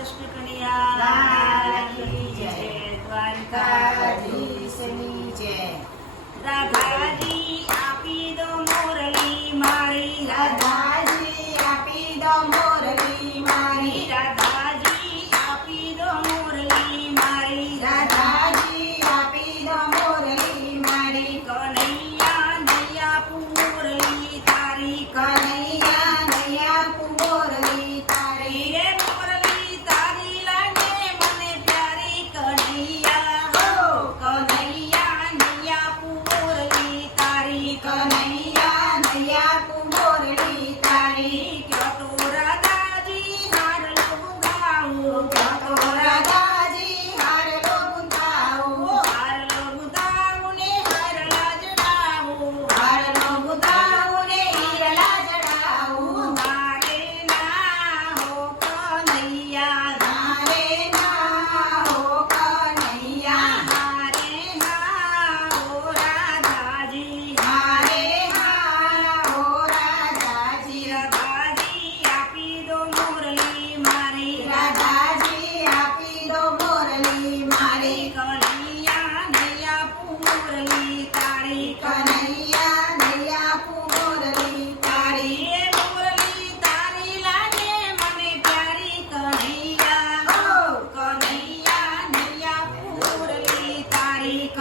કૃષ્ણ. રાધાજી આપી દો મોરલી મારી રાધાજી આપી દો મોરલી મારી રાધાજી આપી દો મોરલી મારી કનૈયા નૈયા પૂરલી તારી કનૈયા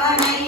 Amen.